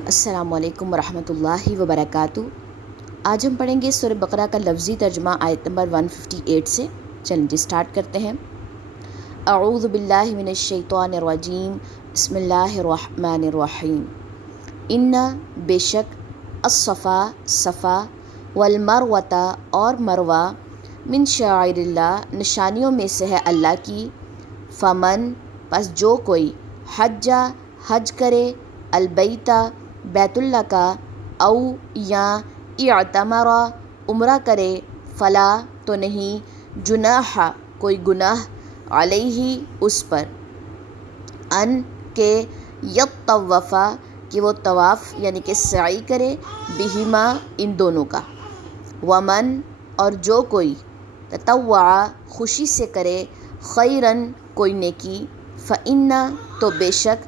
السلام علیکم ورحمۃ اللہ وبرکاتہ۔ آج ہم پڑھیں گے سورہ بقرہ کا لفظی ترجمہ آیت نمبر 158 سے۔ چلیں جی سٹارٹ کرتے ہیں۔ اعوذ باللہ من الشیطان الرجیم، بسم اللہ الرحمن الرحیم۔ ان بے شک، الصفا صفا، والمروۃ اور مروہ، من شعائر اللہ نشانیوں میں سے ہے اللہ کی، فمن پس جو کوئی، حجہ حج کرے، البیتہ بیت اللہ کا، او یا اعتمر عمرہ کرے، فلا تو نہیں، جناح کوئی گناہ، علیہ اس پر، ان کہ یطوفا کہ وہ طواف یعنی کہ سعی کرے، بہما ان دونوں کا، ومن اور جو کوئی، تطوع خوشی سے کرے، خیرن کوئی نیکی، فإن تو بے شک،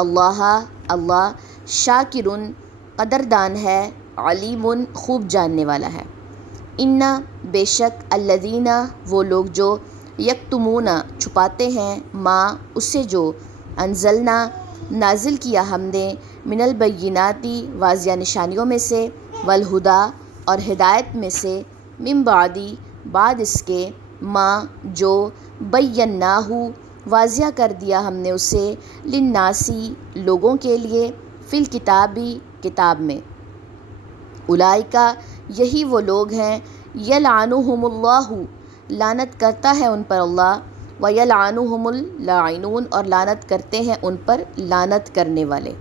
اللہ اللہ، شاکرن قدردان ہے، علیم خوب جاننے والا ہے۔ ان بے شک، الذین وہ لوگ جو، یکتمون چھپاتے ہیں، ما اسے جو، انزلنا نازل کیا ہم نے، من البینات واضح نشانیوں میں سے، والہدی اور ہدایت میں سے، من بعدی بعد اس کے، ما جو، بیناہ واضح کر دیا ہم نے اسے، للناسی لوگوں کے لیے، فی الکتابی کتاب میں، اولئک یہی وہ لوگ ہیں، یلعنہم اللہ لعنت کرتا ہے ان پر اللہ، ویلعنہم اللاعنون اور لعنت کرتے ہیں ان پر لعنت کرنے والے۔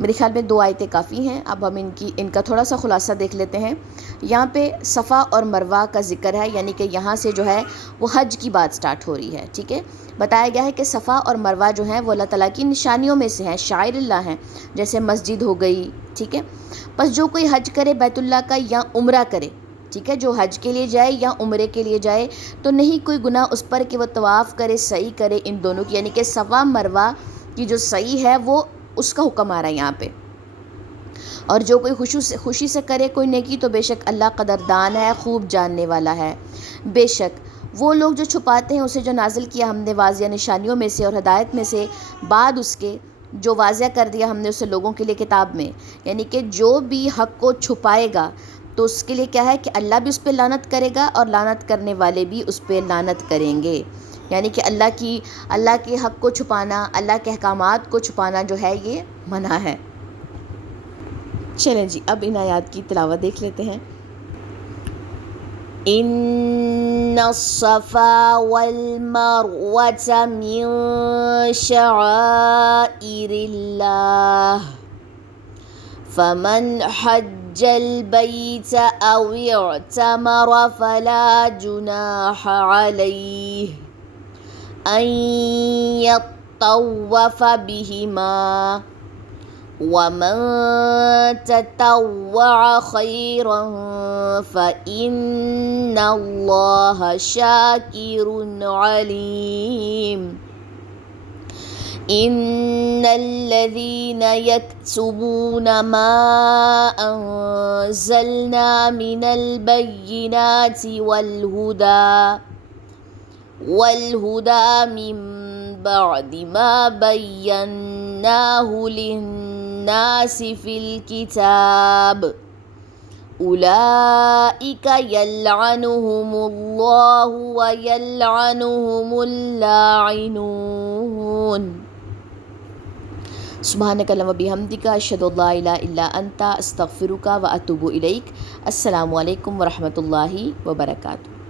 میرے خیال میں 2 آیتیں کافی ہیں، اب ہم ان کا تھوڑا سا خلاصہ دیکھ لیتے ہیں۔ یہاں پہ صفا اور مروہ کا ذکر ہے، یعنی کہ یہاں سے جو ہے وہ حج کی بات سٹارٹ ہو رہی ہے، ٹھیک ہے۔ بتایا گیا ہے کہ صفا اور مروہ جو ہیں وہ اللہ تعالیٰ کی نشانیوں میں سے ہیں، شعائر اللہ ہیں، جیسے مسجد ہو گئی، ٹھیک ہے۔ بس جو کوئی حج کرے بیت اللہ کا یا عمرہ کرے، ٹھیک ہے، جو حج کے لیے جائے یا عمرے کے لیے جائے، تو نہیں کوئی گناہ اس پر کہ وہ طواف کرے، سعی کرے ان دونوں کی، یعنی کہ صفا مروہ کی جو سعی ہے وہ اس کا حکم آ رہا ہے یہاں پہ۔ اور جو کوئی خوشی سے کرے کوئی نیکی، تو بے شک اللہ قدردان ہے، خوب جاننے والا ہے۔ بے شک وہ لوگ جو چھپاتے ہیں اسے جو نازل کیا ہم نے واضح نشانیوں میں سے اور ہدایت میں سے، بعد اس کے جو واضح کر دیا ہم نے اسے لوگوں کے لیے کتاب میں، یعنی کہ جو بھی حق کو چھپائے گا تو اس کے لیے کیا ہے کہ اللہ بھی اس پہ لعنت کرے گا اور لعنت کرنے والے بھی اس پہ لعنت کریں گے، یعنی کہ اللہ کے حق کو چھپانا، اللہ کے احکامات کو چھپانا جو ہے یہ منع ہے۔ چلیں جی اب ان آیات کی تلاوت دیکھ لیتے ہیں۔ ان الصفا والمروۃ من شعائر اللہ فمن حج البیت او اعتمر فلا جناح علیہ ان یطوف بہما وَمَن تَطَوَّعَ خَيْرًا فَإِنَّ اللَّهَ شَاكِرٌ عَلِيمٌ۔ إِنَّ الَّذِينَ يَكْتُمُونَ مَا أَنزَلْنَا مِنَ الْبَيِّنَاتِ والهدى من بعد ما بيناه للناس في الكتاب أولئك يلعنهم الله ويلعنهم اللاعنون۔ سبحانك اللهم وبحمدك أشهد أن لا إله إلا أنت أستغفرك وأتوب إليك۔ السلام علیکم ورحمۃ اللہ وبرکاتہ۔